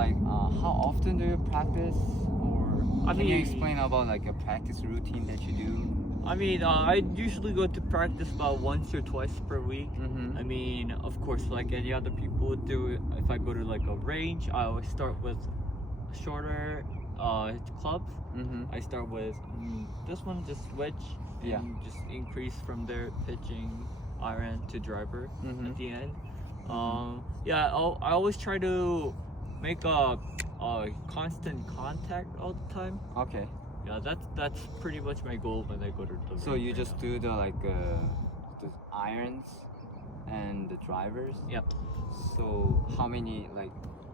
like, how often do you practice? Or I can you mean- explain about like a practice routine that you do? I mean, I usually go to practice about once or twice per week. Mm-hmm. I mean, of course, like any other people would do, if I go to like a range, I always start with shorter clubs. Mm-hmm. I start with this one, just switch, and Yeah. just increase from there, pitching, iron to driver Mhm. at the end. Yeah, I always try to make a constant contact all the time. Okay. Yeah, that's pretty much my goal when I go to the So range you right just now. do the the irons and the drivers. Yep. So how many like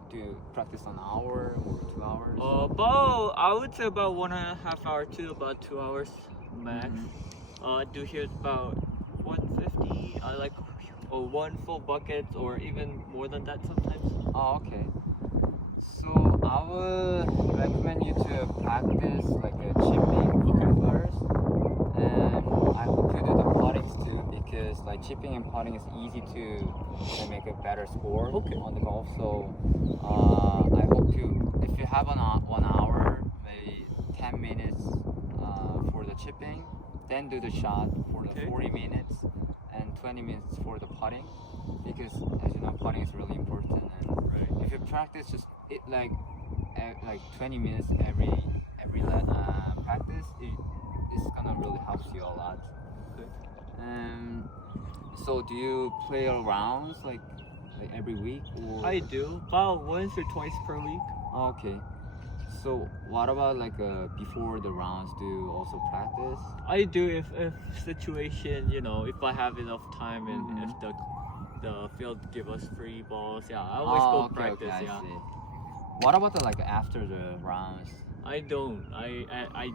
do you practice an hour or 2 hours? About I would say about 1.5 hour to about 2 hours max. Mhm. I do here about 150. I like one full bucket or even more than that sometimes. Oh, okay. So I would recommend you to practice like a chipping first, and I hope you do the puttings too, because like chipping and putting is easy to make a better score Okay. on the golf. So I hope if you have 1 hour, maybe 10 minutes for the chipping, then do the shot for the Okay. 40 minutes and 20 minutes for the putting, because as you know, putting is really important. And Right. if you practice just it like 20 minutes every practice, it's gonna really help you a lot. Good. So do you play rounds like every week, or? I do about once or twice per week. Okay. So what about like before the rounds? Do you also practice? I do if situation, if I have enough time and Mhm. if the field give us free balls, yeah, I always Oh, go okay, practice. okay, I Yeah, see. What about the after the rounds? I don't. I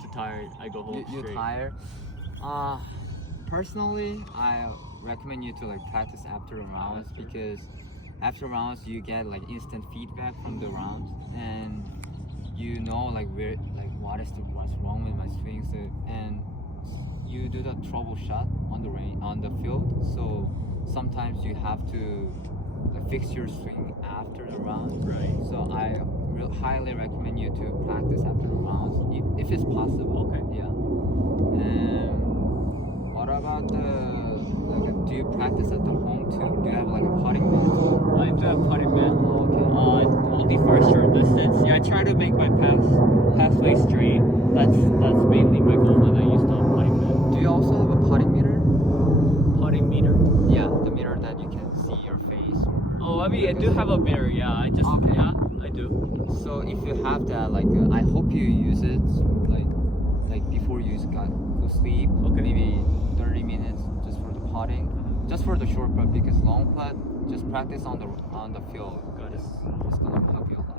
too tired. I go home You straight. tired? Personally, I recommend you to practice after the rounds, After. because after rounds you get instant feedback from the rounds, and you know where what's wrong with my swing, so, and you do the troubleshoot on the field. So sometimes you have to fix your swing after the round. Right. So I highly recommend you to practice after the rounds if it's possible. Okay. Yeah. And what about do you practice at the home too? Do you have a putting mat? I do have putting mat. Okay. Only for a short distance. Yeah, I try to make my pathway straight. That's mainly my goal when I use the putting mat. Do you also have a putting meter? Putting meter. Yeah, the meter that you can see your face. Oh, I mean, I do have a mirror. Yeah, Okay. yeah, I do. So if you have that, I hope you use it before you go sleep. Okay. Maybe 30 minutes just for the putting, just for the short putt, because long putt just practice on the field. Got it. It's gonna help you a lot.